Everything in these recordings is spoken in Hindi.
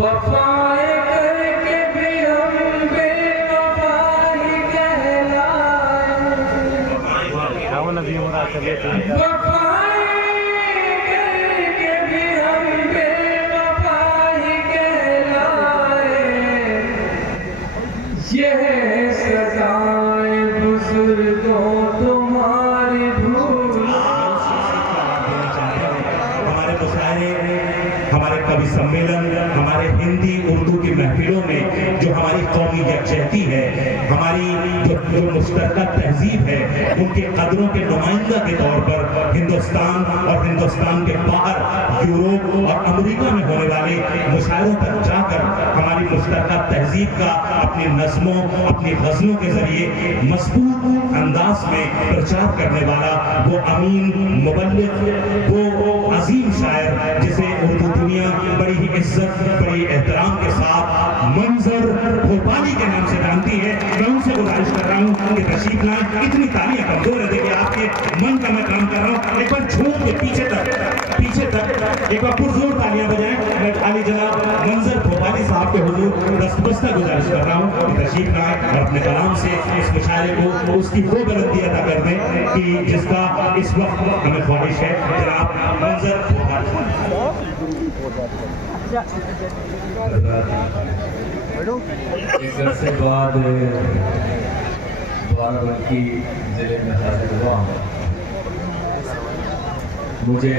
वफाएं करके भी हम बेवफा ही कहलाए। वफाएं करके भी हम बेवफा ही कहलाए। यह सजाएं बुजुर्गों तुम्हारी भूल। हमारे मुशायरे, हमारे कवि सम्मेलन, हमारे हिंदी उर्दू की महफिलों में जो हमारी कौमी यकजहती है, हमारी जो मुश्तरका तहजीब है, उनके कदरों के नुमाइंदा के तौर पर हिंदुस्तान और हिंदुस्तान के बाहर यूरोप और अमेरिका में होने वाले मुशायरों तक जाकर हमारी मुश्तरका तहजीब का अपनी नज़्मों, अपनी गज़लों के जरिए मजबूत अंदाज में प्रचार करने वाला वो अमीन मुबल्लिग, वो अजीम शायर जिसे उर्दू दुनिया बड़ी ही इज्जत, बड़ी एहतराम के साथ मंजर भोपाली के नाम से जानती है, मैं उनसे गुजारिश कर रहा हूँ कि तशरीफ लाएं। इतनी तालियां कमजोर है, देखिए आपके मन का मैं काम कर रहा हूँ। एक बार झूम के पीछे तक एक बार पुरजोर तालियां बजाएं। मैं खाली जनाब मंजर भोपाली साहब के हुजूर दस्तबस्ता गुजारिश कर रहा हूँ कि तशरीफ लाएं और अपने कलाम से इस मुशायरे को उसकी वो बुलंदी अदा कर दें कि जिसका इस वक्त हमें ख्वाहिश है। जनाब मंजर भोपाली। एक अरसे बाद बाराबंकी ज़िले में हाजिर हुआ हूँ। मुझे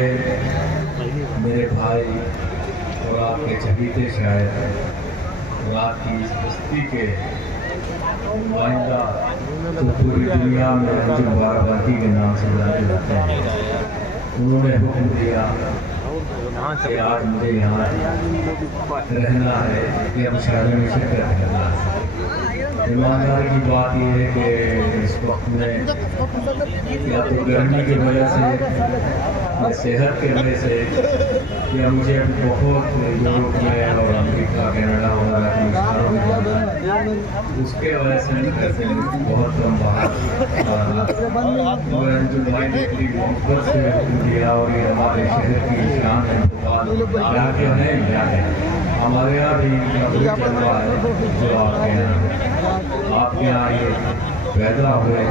मेरे भाई और आपके चहीते शायर और आपकी इस बस्ती के नुमाइंदा तो पूरी दुनिया में जो बाराबंकी के नाम से जाने जाते हैं, उन्होंने हुक्म दिया कि आज मुझे यहाँ रहना है, कि मुशायरे में शिरकत करना है। ईमानदारी की बात यह है कि इस वक्त में या तो गर्मी की वजह से या सेहत की वजह से या मुझे बहुत यूरोप में और अमेरिका, कनाडा वगैरह के मुशायरों में जाना है, उसके वजह से बहुत कम बाहर जो भाई ने इतनी मोहब्बत से दिया और ये हमारे शहर की शान है। क्या क्या है हमारे यहाँ भी चल रहा है जो आपके यहाँ ये पैदा हुए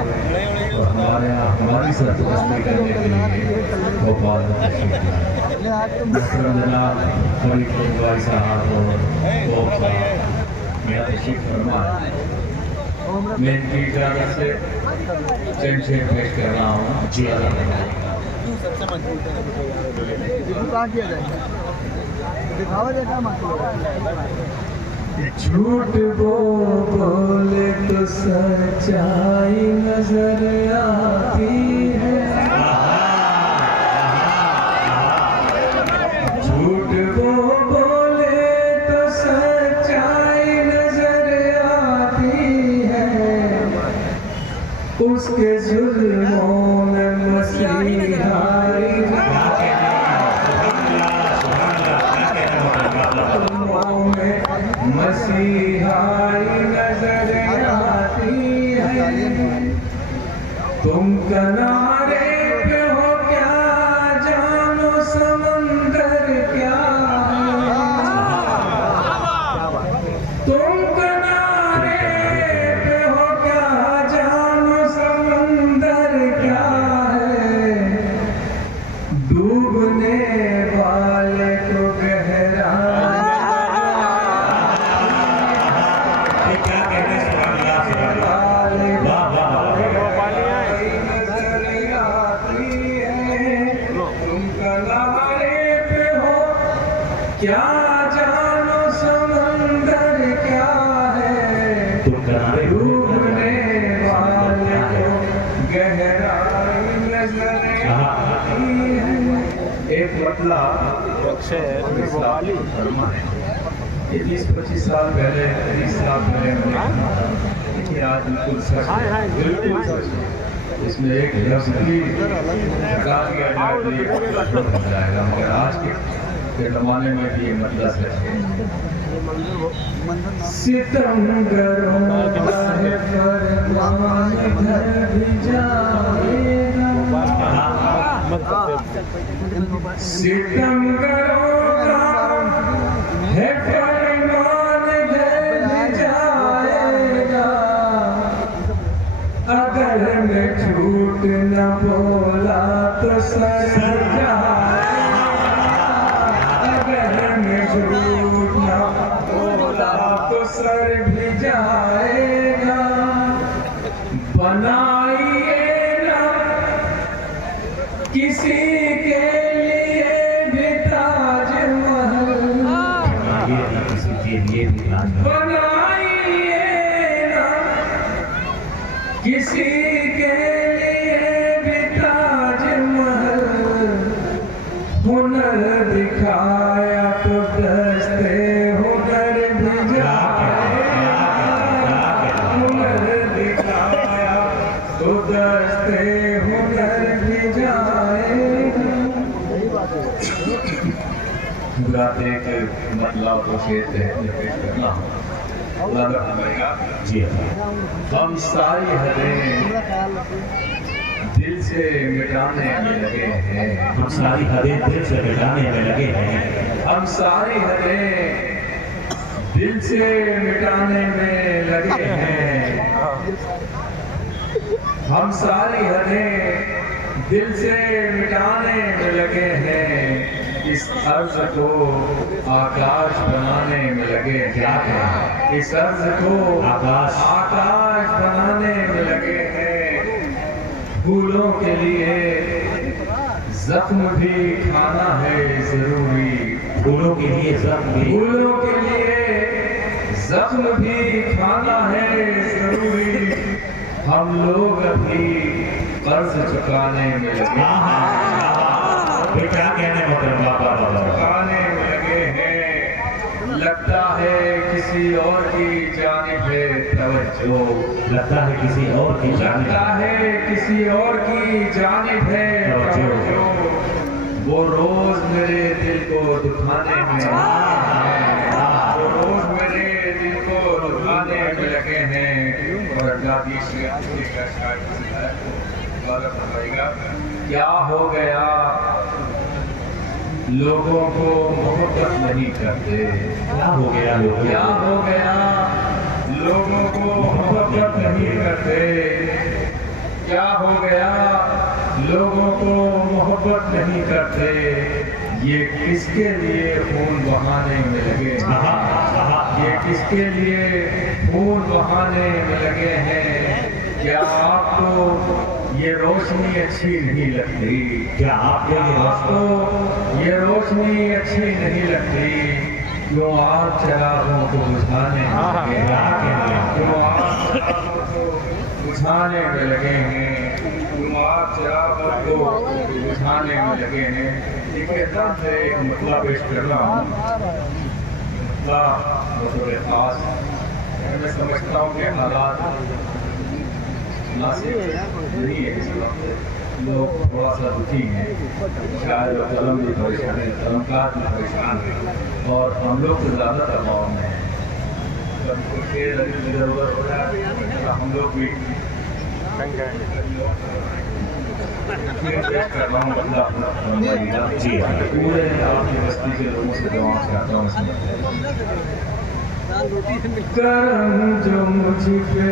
और हमारे यहाँ हमारी सरपरस्ती करने के लिए भोपाल में तशरीफ लाए। जनाब फरीद भाई साहब और यहाँ तशरीफ फरमा, मैं इनकी इजाज़त से चंद शेर पेश कर रहा हूँ। जी झूठ वो बोले तो सच्चाई नजर आती है। झूठ वो बोले तो सच्चाई नजर आती है। उसके जुल्मों में मसीहाई नजर आती है। तुम किनारे पे हो क्या जानो समंदर क्या है। तुम किनारे पे हो क्या जानो समंदर क्या है। डूबने वाले को गहरा क्या जानो समंदर क्या है। डूबने वाले को गहराई नजर आती है। एक मतला ये 20-25 साल पहले 30 साल पहले मैंने आज बिल्कुल सच इसमें एक लफ्ज़ भी काफ़ी हो जाएगा, मगर आज के ज़माने में भी ये मतलब सच है। सितमगरों का है फरमान घर भी जाएगा। सितमगरों का है झूठा बोला तो सर भी जाएगा। बनाइए ना किसी के लिए भी ताजमहल, बनाइए ना किसी के लिए भी ताजमहल, बनाइए ना किसी के लिए भी ताजमहल। हुनर दिखाया तो दस्ते हुनर भी जाएगा। हुनर दिखाया तो दस्ते हुनर भी जाएगा। गुजराती के मतलब को शेर पेश करना जी हम सारी हदें दिल से मिटाने में लगे हैं। हम सारी हदें दिल से मिटाने में लगे हैं। हम सारी हदें दिल से मिटाने में लगे हैं। हम सारी हदें दिल से मिटाने में लगे हैं। इस अर्ज को आकाश बनाने में लगे हैं। इस अर्ज को आकाश बनाने में लगे हैं। फूलों के लिए जख्म भी खाना है जरूरी। फूलों के लिए जख्म भी, फूलों के लिए जख्म भी खाना है जरूरी। हम लोग अभी कर्ज चुकाने में लगे फिर क्या कहने मतलब बाबा चुकाने में लगे हैं। लगता है किसी और की जानिब है तवज्जो। लगता है किसी और की जानिब, लगता है किसी और की जानिब है तवज्जो। वो रोज मेरे दिल को दुखाने में लगे हैं। वो रोज मेरे दिल को दुखाने में लगे हैं। और अल्लाह की शिकायत का शायद क्या हो गया लोगों को मोहब्बत नहीं करते। क्या हो गया लोगों क्या हो गया लोगों को मोहब्बत नहीं करते। क्या हो गया लोगों को मोहब्बत नहीं करते। ये किसके लिए खून बहाने में लगे हैं। ये किसके लिए खून बहाने में लगे हैं। क्या आपको ये रोशनी अच्छी नहीं लगती। क्या आपको ये रोशनी अच्छी नहीं लगती। क्यों आप चरागों को बुझाने में लगे हैं। क्यों आप चरागों को बुझाने में लगे हैं। क्यों आप चरागों को बुझाने में लगे हैं। एक एकदम से एक मतलब पेश कर रहा हूँ। मतलब खास मैं समझता हूँ कि हालात नहीं है। इस वक्त लोग थोड़ा सा दुखी हैं। शायद कलम भी परेशान है, कलमकार भी परेशान है। और हम लोग तो ज़्यादा दबाव में हैं। जब कुछ इधर उधर हो जाए तो हम लोग भी कर रहा हूँ। जी पूरे आपकी बस्ती के लोगों से दुआ चाहता हूँ। करम जो मुझ पे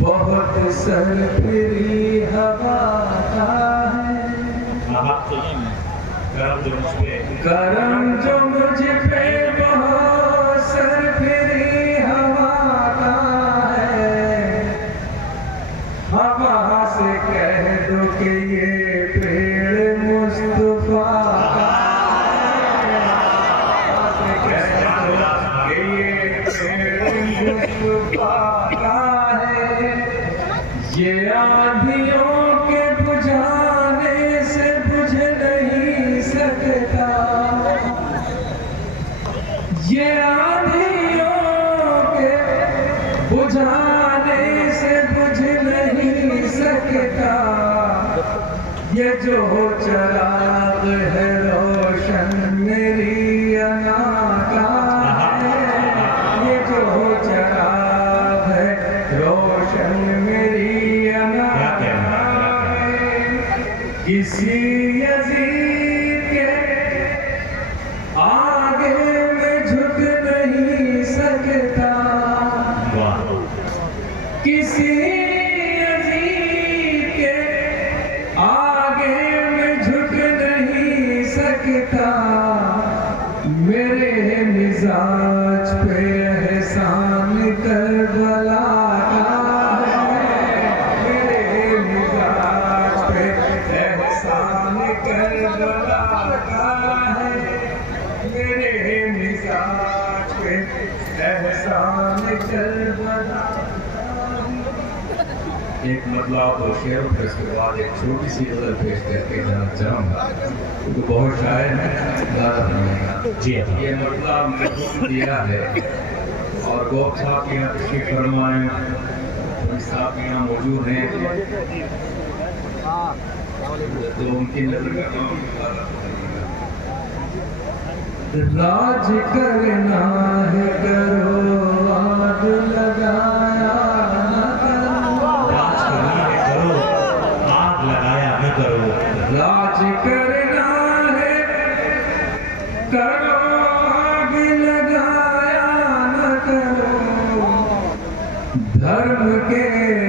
बहुत सरफिरी हवा का है। करम जो मुझ पे बहुत सरफिरी हवा का है। हवा से कह दो कि ये पेड़ मुस्तफा का है। हवा से कह दो कि ये पेड़ मुस्तफा का है। ये आंधियों के बुझाने से बुझ नहीं सकता। ये आंधियों के बुझाने से बुझ नहीं सकता। ये जो चराग है रोशन मेरी अना का है। ये जो चराग है रोशन मेरी अना है। किसी यजीद के आगे मैं झुक नहीं सकता। किसी यजीद के आगे मैं झुक नहीं सकता। मेरे मिजाज पे एहसान करबला का है, मेरे मिजाज पे एहसान करबला का है, मेरे मिजाज पे एहसान करबला। एक मतलब और शेर फिर उसके बाद एक छोटी सी गजल पेश करके जाना चाहूँगा, क्योंकि बहुत शायर है ज़्यादा बनेगा। जी हाँ। ये मतलब मुझे दिया है और गौब साहब के यहाँ तशरीफ फरमाएं, तो साहब के यहाँ मौजूद हैं, तो उनकी नजर का राज करना है करो, आग लगाया न करो, राज करना है करो, आग लगाया न करो। राज करना है करो, आग लगाया न करो, धर्म के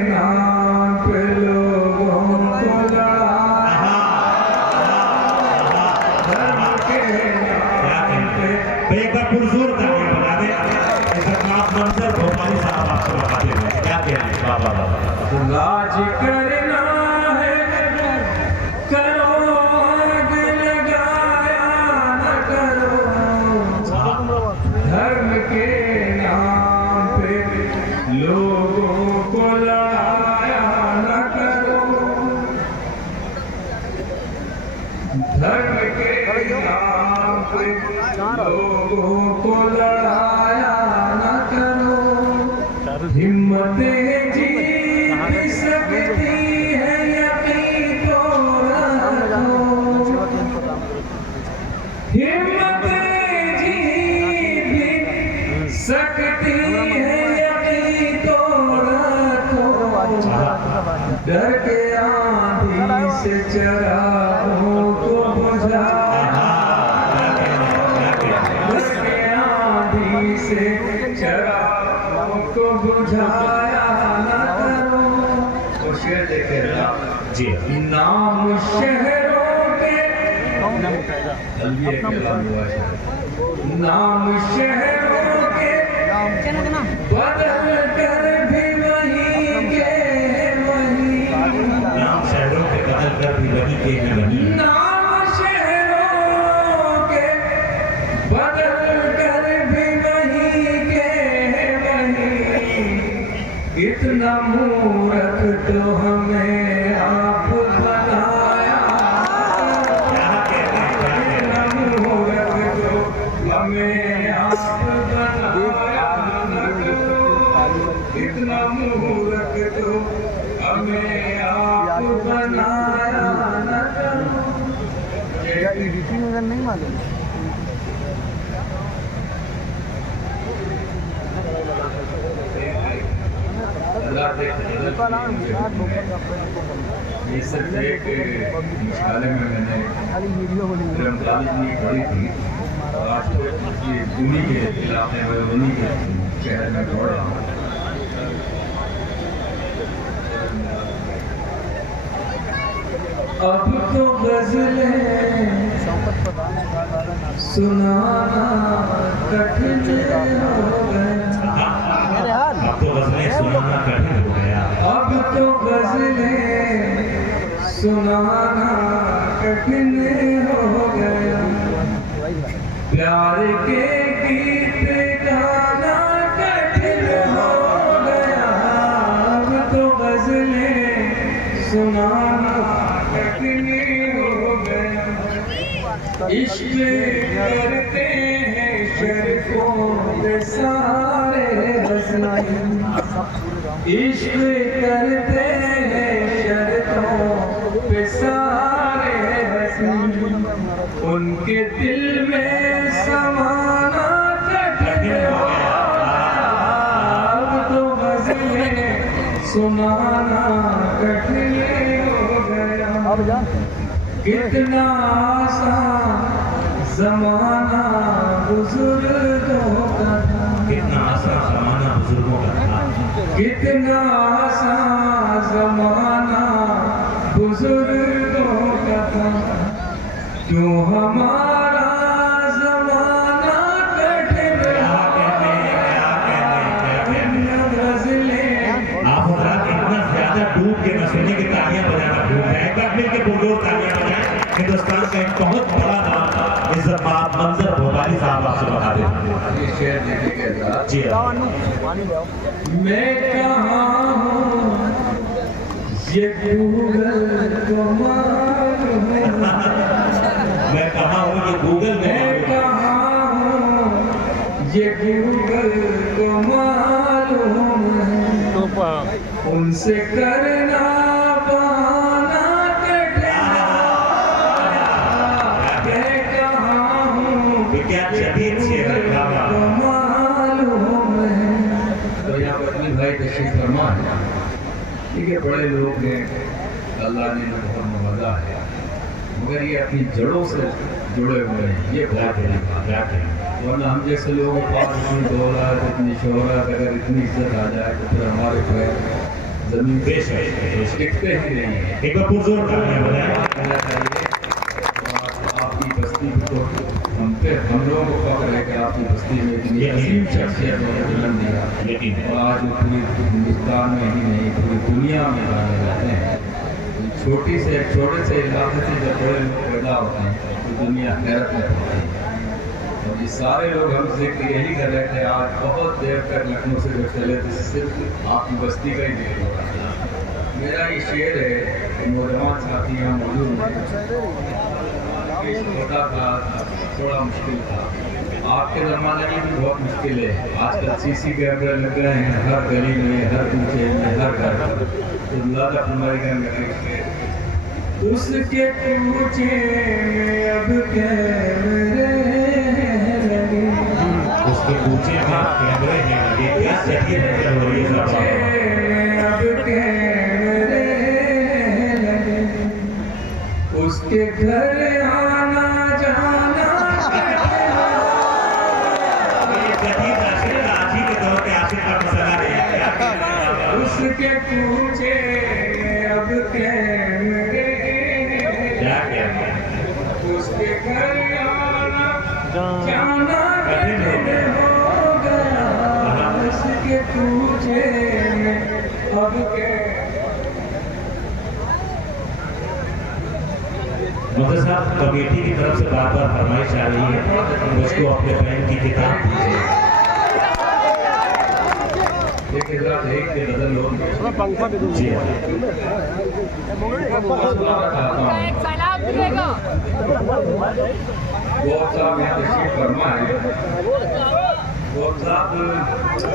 नाम पे लोगों को लड़ाया, धर्म के नाम पे। भाई एक बार पुरजोर ताली बजा दे। ऐसा खास मंजर भोपाली साहब आपको बताते हैं। क्या कहते हैं? वाह वाह वाह। राज करना है करो, आग लगाया न करो, धर्म के नाम पे लोगों को लड़ाया न करो, धर्म के नाम पे लोगों को लड़ाया न करो, हिम्मतें जीत भी सकती है यकीन तो रखो, हिम्मतें जीत भी सकती है यकीन तो रखो, डर के आंधी से चरागों को बुझा, डर के आंधी से चरागों को बुझाया न करो। तो शेर देखे जी हाँ। नाम शहरों के नाम शहरों के बदल कर भी वही के वही, नाम शहरों के बदल कर भी वही के हैं वही। नाम शहरों के बदल कर भी वही के वही, इतना मूर्ख तो हमें आप बनाया, क्या कहते हैं? क्या कहते हैं? इतना मूर्ख तो हमें आप बनाया न करो, इतना मूर्ख तो हमें आप बनाया न करो। एडिटिंग अगर नहीं मालूम ये सिर्फ एक मुशाले में मैंने खाली वीडियो बनी फिल्म में पढ़ी थी, और आज तो ये उन्हीं के खिलाफ है, मैं उन्हीं के शहर में दौड़ रहा हूँ। अब तो गजलें सुनाना कठिन हो गया, अब तो गजलें सुनाना कठिन हो गया। अब तो गजलें सुनाना कठिन हो गया, प्यार के गीत गाना कठिन हो गया, अब तो गजलें सुनाना कठिन हो गया, इश्क करते हैं शर्फों के सारे हंसनाई, इश्क करते हैं शर्फों पे सारे हंसनाई, उनके दिल में समाना कठिन हो गया, अब तो गजलें सुनाना कठिन हो गया, कितना आसान जमाना बुजुर्गों का था, कितना आसान जमाना बुजुर्गों का था, कितना आसान जमाना बुजुर्गों का था, क्यों हमारा जमाना एक बहुत बड़ा नाम इज्जत मंजर भोपाली साहब आपसे बता दें। ये शेर देखिए कहता जी हाँ। मैं कहाँ हूँ ये गूगल को मालूम है। मैं कहाँ हूँ ये गूगल मैं में कहाँ हूँ ये गूगल को मालूम है। उनसे करना बहाना मैं कहाँ हूँ तो क्या शदीद शेर है को मालूम है। तो यहाँ पर अपने भाई तशरीफ फरमा है। ठीक है, बड़े लोग हैं, अल्लाह ने इन्हें बहुत नवाजा है, मगर ये अपनी जड़ों से जुड़े हुए हैं। ये बहुत बड़ी बात है। वरना हम जैसे लोगों के पास इतनी दौलत, इतनी शोहरत, अगर इतनी इज्जत आ जाए तो फिर हमारे पैर जमीन पे टिकते ही नहीं है। एक बार पुरजोर तालियां बजाएं। कहना चाहिए आपकी बस्ती को हम लोगों को फख्र है कि आपकी बस्ती में इतनी अजीम शख्सियत ने जन्म दिया। लेकिन और आज वो पूरी हिंदुस्तान में ही नहीं, पूरी दुनिया में जाने जाते हैं। छोटे से इलाके से जब बड़े लोग पैदा होते हैं तो दुनिया हैरत में होती है। और ये सारे लोग हम जिक्र यही कर रहे थे, आज बहुत देर तक लखनऊ से जब चले थे सिर्फ आपकी बस्ती का ही जिक्र हो रहा था। मेरा ये शेर है कि नौजवान साथी यहाँ मौजूद होता था, थोड़ा मुश्किल था। आपके ज़माने में भी बहुत मुश्किल है। आजकल सीसी कैमरे लग गए हैं हर गली में, हर कूचे में, हर घर में। तो ज़्यादा उसके पूछे में अब कैमरे लगे। उसके पूछे में कैमरे हैं लगे। क्या शदीद नजर हो रही है साहब। में अब कैमरे लगे। उसके घर आना जाना ये जदीद आशिक आज ही के दौर के आशिक का मसला है। उसके पूछे में अब कैमरे क्या क्या उसके घर आना जाना कठिन हो गया। उसके पूछे में अब के मुझे साहब कमेटी की तरफ से बार बार फरमाइश आ रही है उसको अपने बहन की किताब दीजिए। एक के बदल लोग जी हाँ। वो साहब यहाँ तशरीफ फरमा है। वो साहब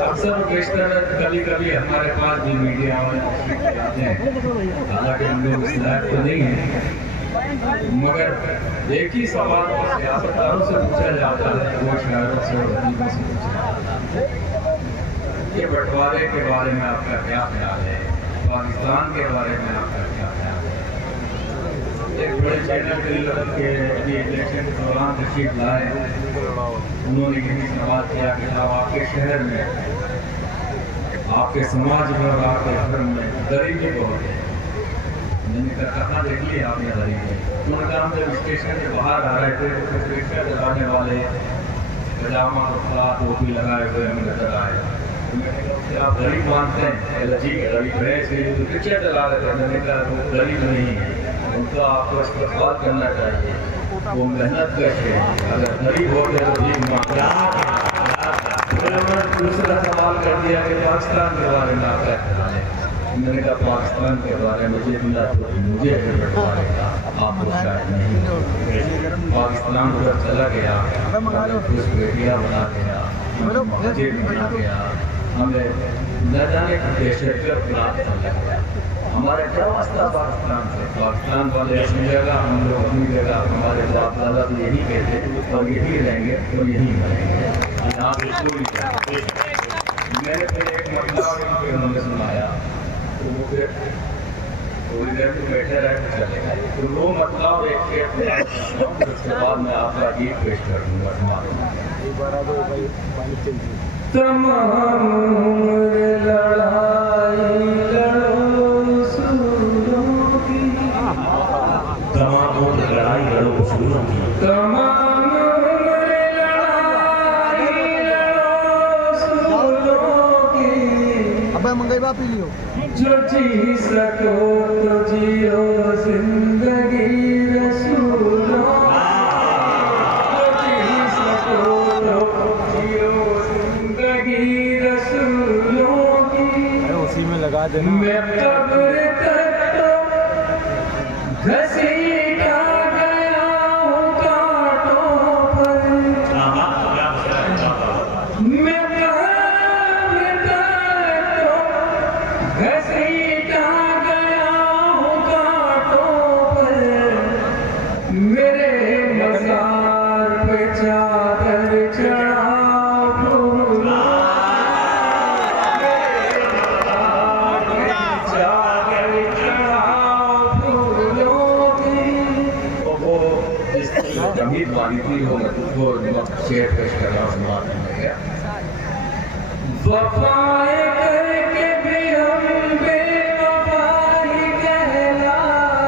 अक्सर बेशतर कभी कभी हमारे पास भी मीडिया वाले तशरीफ लाते हैं। हालांकि हम लोग इस लायक तो नहीं हैं, मगर एक ही सवाल को सियासतदानों से पूछा जाता है, वो शायरों से और अदीबों से पूछा जाता है। ये बंटवारे के बारे में आपका क्या ख्याल है? पाकिस्तान के बारे में आपका क्या ख्याल है? एक बड़े चैनल के लोग के अभी इलेक्शन के दौरान तशरीफ लाए, उन्होंने यही सवाल किया कि साहब आपके शहर में, आपके समाज में और आपके धर्म में गरीबी बहुत है। मैंने कहा देख लिया आपने गरीबी। उन्होंने कहा हम जब स्टेशन से बाहर आ रहे थे तो कुछ रिक्शा चलाने वाले पजामा कपड़ा टोपी लगाए हुए हमें नजर आए। आप गरीब मानते हैं? जी गरीब है, इसलिए जो रिक्शा चला रहे थे। मैंने कहा वो गरीब नहीं है, उनका आपको इस्तेमाल करना चाहिए, वो मेहनत कश है। अगर गरीब होते तो भीख मांगता। दूसरा सवाल कर दिया कि पाकिस्तान के बारे में आपका ख्याल है? मैंने कहा पाकिस्तान के बारे में मुझे बंटवारे का आपको शायद नहीं। पाकिस्तान जब चला गया, कुछ बेटियाँ बना गया, मस्जिद बना गया, हमें न जाने दहशतगर्द प्राप्त होने लगा। हमारे क्या वास्ता पाकिस्तान से? पाकिस्तान वाले अपनी जगह, हम लोग अपनी जगह। हमारे बाप दादा भी यही कहते और यही रहेंगे और यही मरेंगे। यहाँ बिल्कुल मैंने फिर एक मतलब उन्होंने सुनाया, तो वो फिर थोड़ी देर तो बैठे रहे तो चले गए। तो वो मतलब एक शेर उसके बाद मैं आपका गीत पेश कर दूँगा। तमाम उम्र लड़ाई लड़ो सूरों की, तमाम उम्र लड़ाई लड़ो उसूलों की, तमाम उम्र लड़ाई लड़ो सूरों की। अबे मंगई बा पी लियो। जो जी सको तो जियो जिंदगी रसूलों मैं कब्र तक तो घसीटा गया हूँ कांटों पर, मैं कब्र तक तो घसीटा गया हूँ कांटों पर, मेरे मज़ार पे चादर चढ़ाओ फूलों, गंभीर बात थी वो शेयर पेश करना समाप्त हो गया। वफ़ाएं करके भी हम बेवफ़ा ही कहलाए,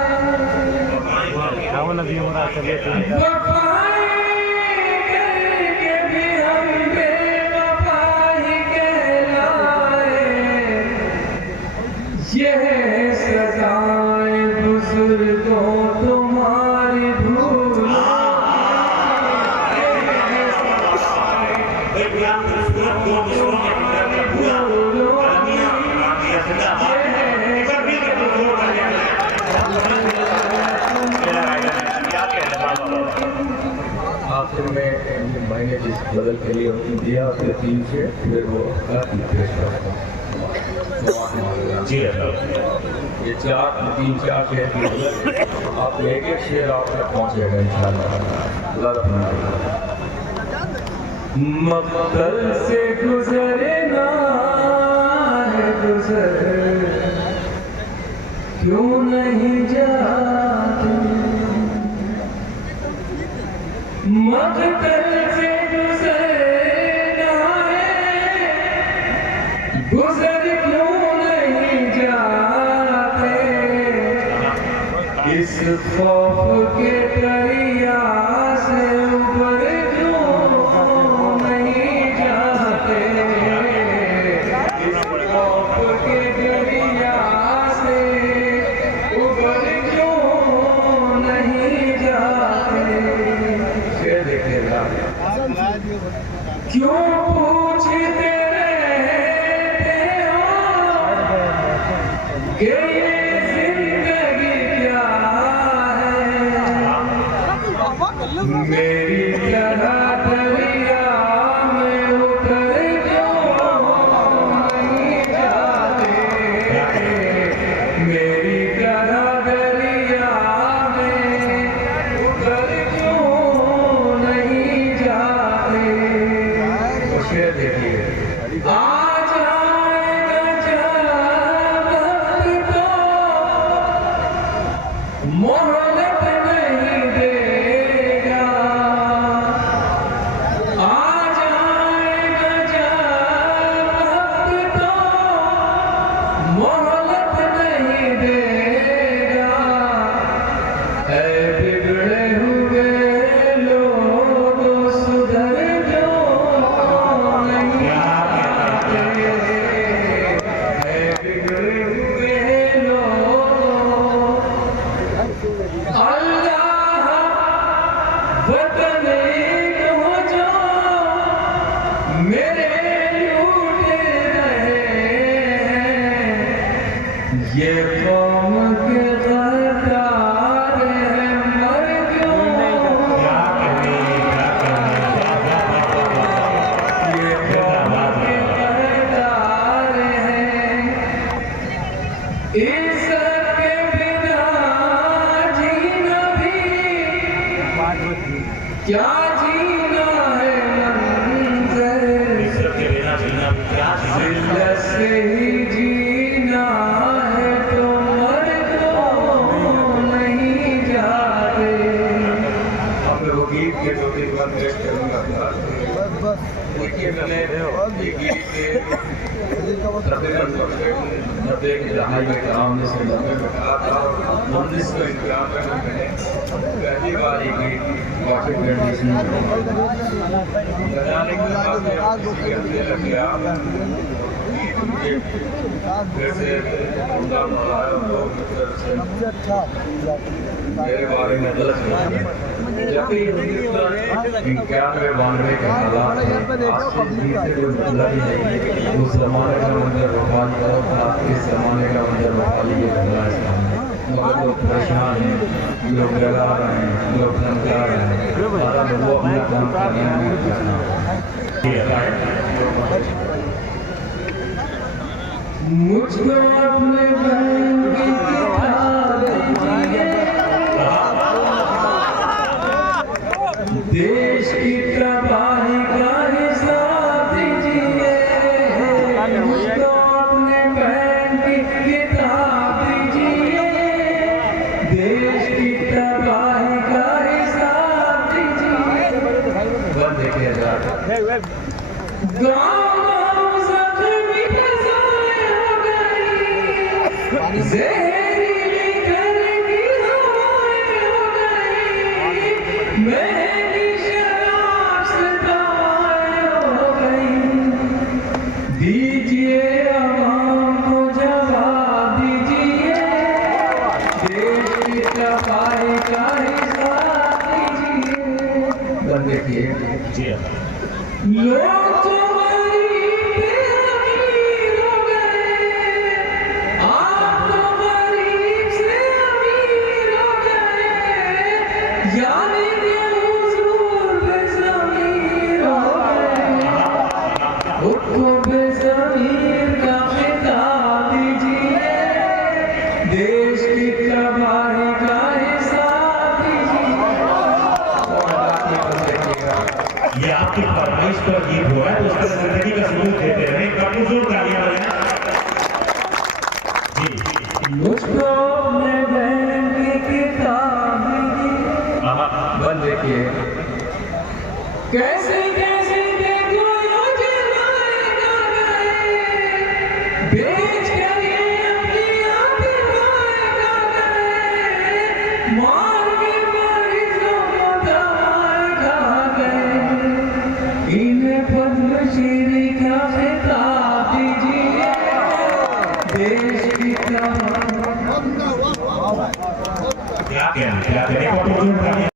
वफ़ाएं करके भी हम बेवफ़ा ही कहलाए, यह सज़ाएं बुज़ुर्गों तुम्हारी भूल, आखिर में मैंने जिस बदल के लिए दिया उसके 3 से फिर वो पेश करता जी ये 3-4 शेर आप एक शेर आप तक पहुँचेगा इंशाअल्लाह। मक्तल से गुजरना है गुजर, क्यों नहीं जाते, मक्तल से गुजरना है गुजर, क्यों नहीं जाते, इस खौफ के दरिया से ऊपर क्यों नहीं जाते, इस खौफ के दरिया से ऊपर क्यों नहीं जाते, शेर देखिएगा। क्यों पूछते रहते हो कि ये जिंदगी क्या है, मेरी तरह दरिया में उतर क्यों नहीं जाते, मेरी तरह दरिया में उतर क्यों नहीं जाते, शेर देखिए। आ जाएगा जब वक्त तो मोहलत नहीं देगा, आ जाएगा जब वक्त तो मोहलत नहीं देगा, ऐ बिगड़े हुए लोगों सुधर क्यों नहीं आते, ऐ बिगड़े हुए लोग, अल्लाह वतन एक हो जो मेरे लूट रहे हैं, ये कौम के गद्दार हैं, मर क्यों ये कौम के गद्दार हैं, इज्जत के बिना जीना भी क्या जीना है मंज़र, जिल्लत से ही जीना है तो मर क्यों नहीं जाते, अब मैं वो गीत के 2-3 बार पेश करूँगा। देखिए मैंने ये गीत के तकरीबन 90 के दहाई में काम ने से 90 में कहा था, 19 को इंतजाम करने मैंने पहली बार ये गीत वाशिंगटन डीसी में बजाने के बाद में लग गया, फिर से उनका मलाया लोग मेरे बारे में गलत जब भी हिंदुस्तान 91-92 के हालात थे, आज से जीते कोई मतलब ही नहीं। उस जमाने का मंजर बहाल करो था, इस जमाने का मंजर बहाल ये खुला है। मगर लोग परेशान हैं, लोग डरा रहे हैं, लोग धमका रहे हैं, सारा लोग अपना काम करने नहीं करना। मुझको अपने बहन की किताब दीजिए, देश की तबाही का हिसाब दीजिए। मुझको अपने बहन की किताब दीजिए, देश की तबाही का हिसाब दीजिए। बंद किया जाए गाँव जख्मी फसाए हो गई, जहरीली घर की हवाएं हो गई, महंगी शराब से दवाएं हो गई। दीजिए आवाम को जवाब दीजिए, देश की तबाही का हिसाब दीजिए। बंद किए लोग जो गरीब थे अमीर हो गए, आप तो गरीब से अमीर हो गए, यानी कि हुजूर बेज़मीर हो गए। उसको बेज़मीर का खिताब दीजिए, देश की तबाही का हिसाब दीजिए। ये आपकी फरमाइश पर गीत हुआ है, तो उसका जिंदगी का सबूत देते रहे। काफी जोर तालियां बजाएं। जी मुझको अपने बहन की किताब दीजिए। बंद किए कैसे कैसे